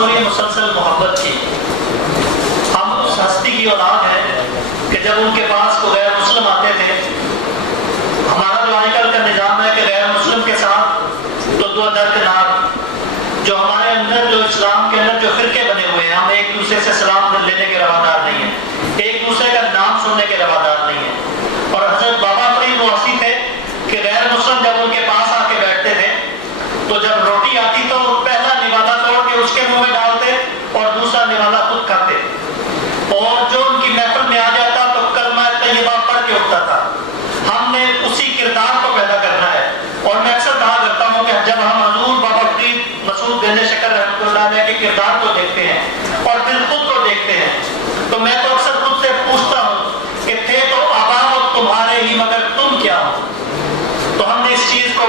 ہو رہی ہے مسلسل محبت کی. ہم اس ہستی کی اولاد ہیں کہ جب ان کے پاس کوئی غیر مسلم آتے تھے، ہمارا جو آج کل کا نظام ہے کہ غیر مسلم کے ساتھ تو دو دردناک، جو ہمارے اندر جو اسلام کے اندر جو فرقے بنے ہوئے ہیں، ہم ایک دوسرے سے سلام لینے کے روادار نہیں ہیں، ایک دوسرے کا نام سننے کے روادار نہیں ہیں. اور حضرت بابا فرید وہ ہستی تھے کہ غیر مسلم جب ان کے پاس آ کے بیٹھتے تھے تو جب روٹی آتی تو پہلا نوالہ توڑ کے اس کے منہ میں ڈالتے اور دوسرا نوالہ خود کھاتے، اور جو ان کی محفل میں آ جاتا تو کلمہ طیبہ پڑھ کے اٹھتا تھا. ہم نے اسی کردار کو پیدا کرنا ہے. اور میں اکثر کہا کرتا ہوں کہ جب ہم حضور بابا فرید مسعود گنج شکر رحمۃ اللہ علیہ کے کردار کو دیکھتے ہیں اور پھر خود کو دیکھتے ہیں تو میں تو اکثر خود سے پوچھتا ہوں کہ تھے تو آبا تمہارے ہی مگر تم کیا ہو. تو ہم نے اس چیز کو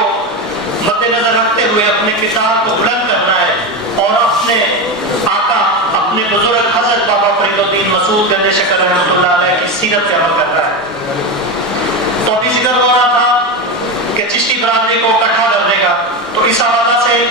مد نظر رکھتے ہوئے اپنے کردار کو بلند کرنا ہے اور اپنے آقا اپنے بزرگ حضرت بابا فرید الدین مسعود گنج شکر رحمۃ اللہ علیہ کی سیرت پہ عمل کرنا ہے. تو ابھی ذکر ہو رہا تھا کہ چشتی برادری کو اکٹھا کرنے کا، تو اس حوالہ سے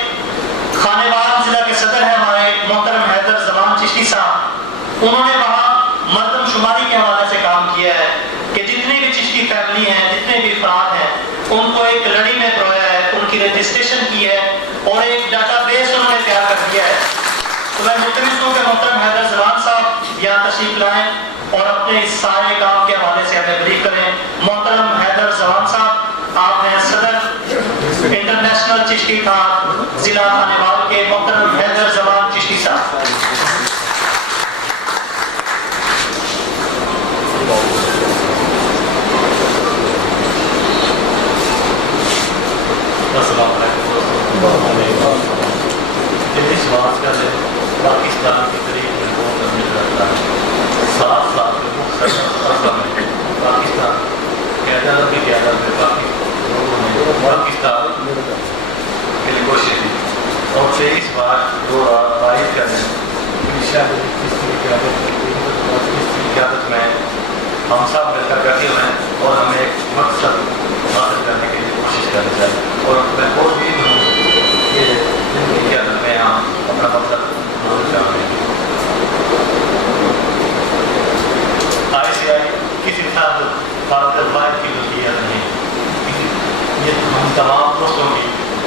خانوال ضلع کے صدر ہیں ہمارے محترم حیدر زمان چشتی صاحب، انہوں نے وہاں مردم شماری کے حوالے سے کام کیا ہے کہ جتنی بھی چشتی فیملی ہیں، جتنے بھی افراد ہیں، ان کو ایک لڑی میں پرویا ہے، ان کی رجسٹریشن کی ہے اور ایک ڈاٹا بیس انہوں نے تیار کر دیا ہے. تو میں ملتمس ہوں کہ محترم حیدر زمان صاحب یہاں تشریف لائیں اور اپنے اس سارے کام کے حوالے سے ہمیں بریف کریں. محترم حیدر زمان صاحب، آپ ہیں صدر انٹرنیشنل چشتی خان ضلع خانوال کے، محترم حیدر زمان چشتی صاحب. السلام علیکم. اس بات کا پاکستان کے قریب میں بہت اہمیت رکھتا ہے. 7 سال کے مختصر عرصہ میں پاکستان قیادت کی قیادت میں پاکستان کے لیے کوشش کی اور 23 بار 2 بار کرنے قیادت میں ہم سب مل کر بیٹھے ہوئے ہیں اور ہمیں ایک مقصد حاصل کرنے کے لیے کوشش کرنی چاہیے. اور میں بہت بھی ہوں کہ جن کی قیادت میں ہم اپنا مقصد حاصل کر رہے ہیں. ICI کسی ساتھ بھارت واحد کی ملکیت نہیں، یہ ہم تمام دوستوں کی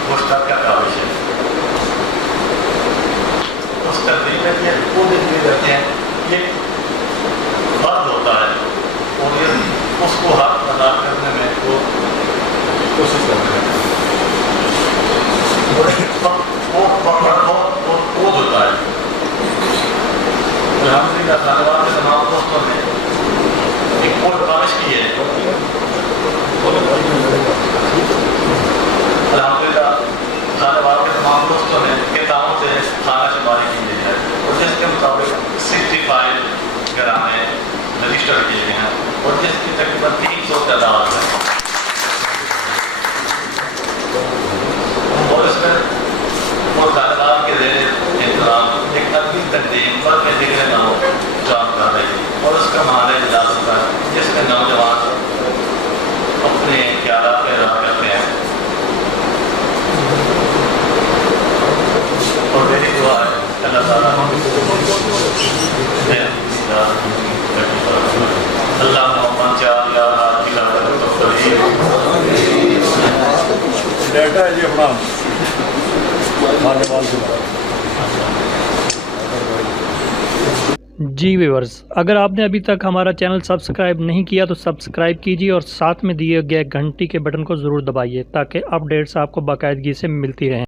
مشترکہ کاوش ہے. اس تقریب میں یہ پورے دن رہتے ہیں، یہ فرد ہوتا ہے اور یہ اس کو حق ادا کرنے میں وہ کوشش کرتے ہیں. وہ خود ہوتا ہے. الحمدللہ خانوال کے تمام دوستوں نے ایک بہت کاوش کی ہے. الحمدللہ خانوال کے تمام دوستوں نے کتابوں سے خانہ شماری کی گئی ہے اور جس کے مطابق 65 گرامیں رجسٹر کیے گئے ہیں اور جس کی تقریباً 300 تعداد ہے. اور اس میں اور خانوال کے زیر احترام ایک نقلی تقدیم پر میں ذکر نام جام کر رہی ہے اور اس کا معنی اجلاس ہوتا ہے جس میں نوجوان اپنے خیالات کا اظہار کرتے ہیں. اور میری دعا ہے اللہ تعالیٰ اللہ محمد چار یا ڈیٹا ہے جی اپنا جی ویورز، اگر آپ نے ابھی تک ہمارا چینل سبسکرائب نہیں کیا تو سبسکرائب کیجیے اور ساتھ میں دیے گئے گھنٹی کے بٹن کو ضرور دبائیے تاکہ اپڈیٹس آپ کو باقاعدگی سے ملتی رہیں.